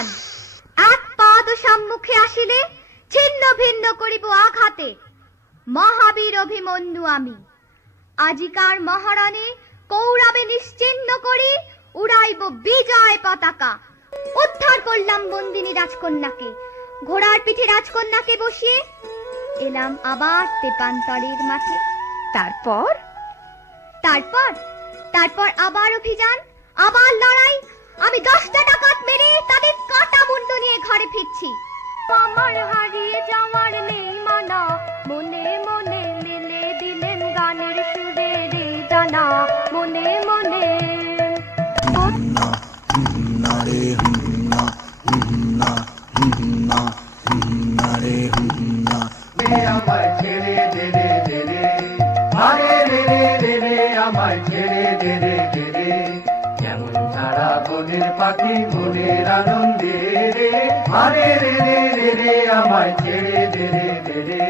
সাবধান, এক পাদ সম্মুখে আসিলে ছিন্ন ভিন্ন করিব আঘাতে। মহাবীর অভিমন্যু আমি, আজিকার মহারণে কৌরবে নিশ্চিহ্ন করি উড়াইব বিজয় পতাকা। উদ্ধার করলাম বন্দিনী রাজকন্যাকে, ঘোড়ার পিঠে রাজকন্যাকে বসিয়ে এলাম আবার তেপান্তরের মাঠে। তারপর তারপর তারপর আবার অভিযান, আবার লড়াই। আমি 10টা ডাকাত মেরে তাদের কাটা মুন্ডু নিয়ে ঘরে ফিরছি। আমার হারিয়ে যাওয়ার নেই মানা, মনে মনে মেলে দিলেন গানের সুরে রে জানা, মনে মনে আমায় ছেড়ে দে রে দে রে, আরে রে রে রে রে, আমায় ছেড়ে দে রে দে রে। যেমন ছাড়া বনের পাখি মনের আনন্দে রে, আরে রে রে রে রে, আমায় ছেড়ে দে রে দে রে।